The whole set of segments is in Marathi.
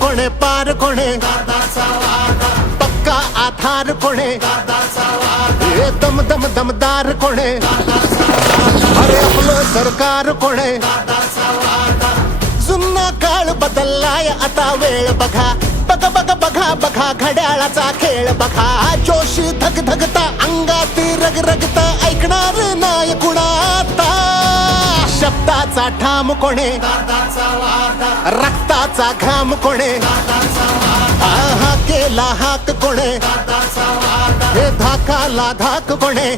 कोणे पार कोणे पक्का आधार कोणे दम दम दमदार कोणे अरे आपलं सरकार कोणे जुन्ना काळ बदललाय आता वेळ बघा. बघा बघा बघा बघा घड्याळाचा खेळ बघा. जोशी धग धगता अंगात रग रगता ऐकणार नाही कुणा. शब्दाचा ठाम कोणे? रक्ताचा घाम कोणे? आहा केला हाक कोणे? हे धाकाला धाक कोणे?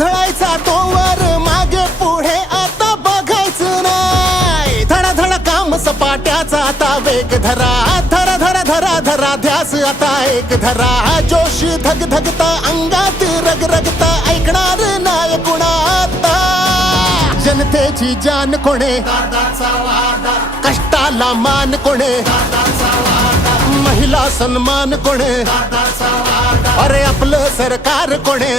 उधळायचा तोवर मागे पुढे आता बघायचं नाही. धडा धडा काम सपाट्याचा आता वेग धरा. धरा धरा धरा धरा ध्यास आता एक धरा. जोश धग धगता अंगात रग रगता ऐकणार नाही कुणाता जनतेची जान कोणे? कष्टाला मान कोणे? केला सन्मान कोणे? अरे आपलं सरकार कोणे?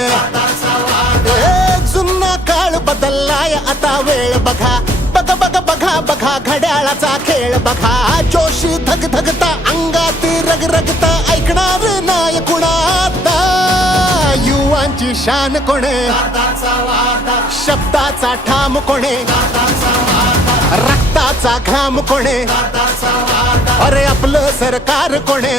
जुन्ना काळ बदललाय आता वेळ बघा. बघा बघा बघा बघा घड्याळाचा खेळ बघा. जोशी धग धगता अंगात रग रगता ऐकणार नाय कुणाता? युवांची शान कोणे? शब्दाचा ठाम कोणे? रक्ताचा घाम कोणे? अरे आपलं सरकार कोणे?